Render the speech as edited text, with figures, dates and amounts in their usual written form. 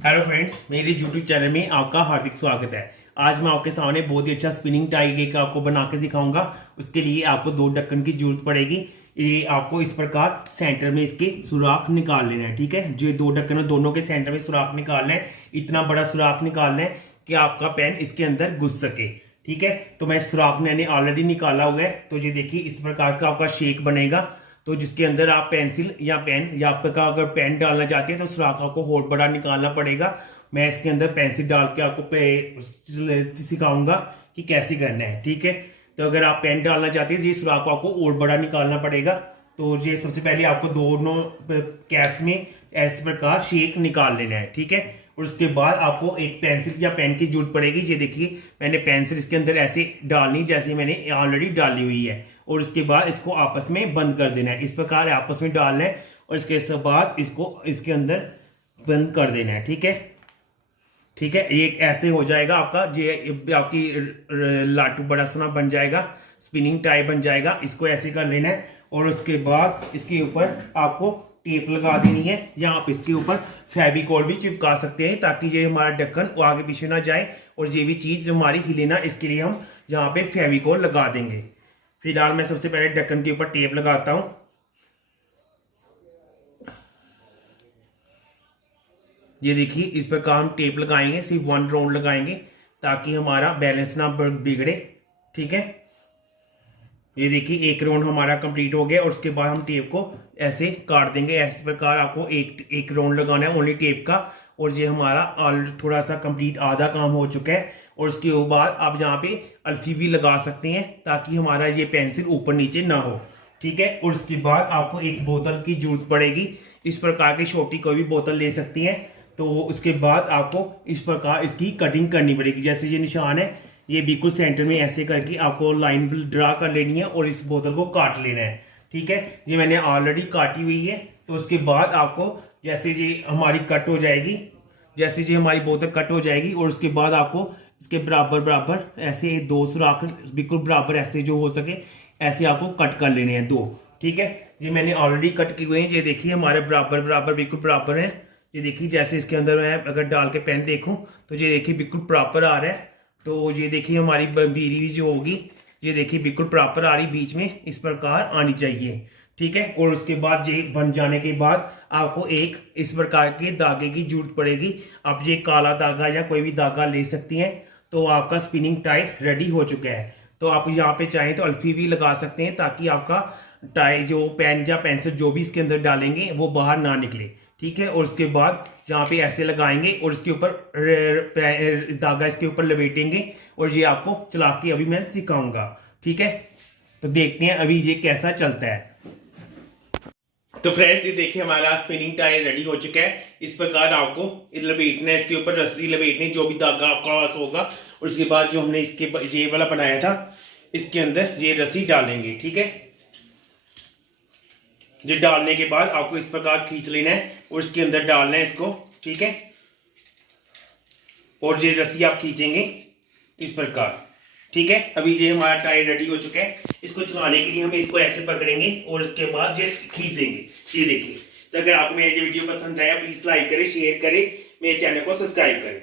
Hello friends, मेरे YouTube channel में आपका हार्दिक स्वागत है। आज मैं आपके सामने बहुत ही अच्छा स्पिनिंग टाई केक आपको बना के दिखाऊंगा। उसके लिए आपको दो ढक्कन की जरूरत पड़ेगी। ये आपको इस प्रकार सेंटर में इसके सुराख निकाल लेना है। ठीक है, जो दो ढक्कन है दोनों के सेंटर में सुराख निकालना है। इतना बड़ा सुराख निकालना है कि आपका पेन इसके अंदर घुस सके। ठीक है, तो मैं सुराख मैंने ऑलरेडी निकाला हुआ है। तो ये देखिए इस प्रकार का आपका शेक बनेगा। तो जिसके अंदर आप पेंसिल या पेन या आपका अगर पेन डालना चाहते हैं तो सुराख आपको और बड़ा निकालना पड़ेगा। मैं इसके अंदर पेंसिल डाल के आपको सिखाऊंगा कि कैसे करना है। ठीक है, तो अगर आप पेन डालना चाहते हैं ये सुराख आपको और बड़ा निकालना पड़ेगा। तो ये सबसे पहले आपको दोनों कैप्स में इस प्रकार शेक निकाल लेना है। ठीक है, और उसके बाद आपको एक पेंसिल या पेन की जरूरत पड़ेगी। ये देखिए मैंने पेंसिल इसके अंदर ऐसे डालनी जैसे मैंने ऑलरेडी डाली हुई है। और उसके बाद इसको आपस में बंद कर देना है। इस प्रकार आपस में डालना है और इसके बाद इसको इसके अंदर बंद कर देना है। ठीक है, ठीक है, ये ऐसे हो जाएगा आपका। ये आपकी लाटू बड़ा सोना बन जाएगा, स्पिनिंग टाई बन जाएगा। इसको ऐसे कर लेना है और उसके बाद इसके ऊपर आपको टेप लगा देनी है या आप इसके ऊपर फेविकॉल भी चिपका सकते हैं ताकि ये हमारा ढक्कन आगे पीछे ना जाए और ये भी चीज़ हमारी हिले ना। इसके लिए हम यहाँ पे फेविकॉल लगा देंगे। फिलहाल मैं सबसे पहले ढक्कन के ऊपर टेप लगाता हूँ। ये देखिए इस प्रकार हम टेप लगाएंगे, सिर्फ 1 राउंड लगाएंगे ताकि हमारा बैलेंस ना बिगड़े। ठीक है, ये देखिए 1 राउंड हमारा कंप्लीट हो गया और उसके बाद हम टेप को ऐसे काट देंगे। इस प्रकार आपको एक राउंड लगाना है ओनली टेप का। और ये हमारा थोड़ा सा कंप्लीट आधा काम हो चुका है। और उसके बाद आप यहाँ पे अल्फी भी लगा सकते हैं ताकि हमारा ये पेंसिल ऊपर नीचे ना हो। ठीक है, और उसके बाद आपको एक बोतल की जरूरत पड़ेगी। इस प्रकार की छोटी कोई भी बोतल ले सकती हैं। तो उसके बाद आपको इस प्रकार इसकी कटिंग करनी पड़ेगी। जैसे ये निशान है, ये बिल्कुल सेंटर में ऐसे करके आपको लाइन ड्रा कर लेनी है और इस बोतल को काट लेना है। ठीक है, ये मैंने ऑलरेडी काटी हुई है। तो उसके बाद आपको जैसे ये हमारी कट हो जाएगी, जैसे ये हमारी बोतल कट हो जाएगी और उसके बाद आपको इसके बराबर बराबर ऐसे 2 सुराख बिल्कुल बराबर ऐसे जो हो सके ऐसे आपको कट कर लेने हैं 2। ठीक है, ये मैंने ऑलरेडी कट किए हुए हैं। ये देखिए हमारे बराबर बराबर बिल्कुल बराबर है। ये देखिए जैसे इसके अंदर मैं अगर डाल के पेन देखूं तो ये देखिए बिल्कुल प्रॉपर आ रहा है। तो ये देखिए हमारी बीरी जो होगी ये देखिए बिल्कुल प्रॉपर आ रही, बीच में इस प्रकार आनी चाहिए। ठीक है, और उसके बाद ये बन जाने के बाद आपको एक इस प्रकार के धागे की जरूरत पड़ेगी। आप ये काला धागा या कोई भी धागा ले सकती हैं। तो आपका स्पिनिंग टाई रेडी हो चुका है। तो आप यहाँ पे चाहें तो अल्फी भी लगा सकते हैं ताकि आपका टाई जो पेन या पेंसिल जो भी इसके अंदर डालेंगे वो बाहर ना निकले। ठीक है, और उसके बाद यहाँ पे ऐसे लगाएंगे और इसके ऊपर धागा इसके ऊपर लपेटेंगे और ये आपको चला के अभी मैं सिखाऊंगा। ठीक है, तो देखते हैं अभी ये कैसा चलता है। तो फ्रेंड्स ये देखिए हमारा स्पिनिंग टाई रेडी हो चुका है। इस प्रकार आपको लपेटना है, इसके ऊपर रस्सी लपेटनी, जो भी धागा आपका पास होगा। और उसके बाद जो हमने इसके ये वाला बनाया था इसके अंदर ये रस्सी डालेंगे। ठीक है, ये डालने के बाद आपको इस प्रकार खींच लेना है और इसके अंदर डालना है इसको। ठीक है, और ये रस्सी आप खींचेंगे इस प्रकार। ठीक है, अभी ये हमारा टाई रेडी हो चुका है। इसको चलाने के लिए हम इसको ऐसे पकड़ेंगे और इसके बाद ये खींच देंगे। ये देखिए, तो अगर आपको मेरा ये वीडियो पसंद आया प्लीज लाइक करें, शेयर करें, मेरे चैनल को सब्सक्राइब करें।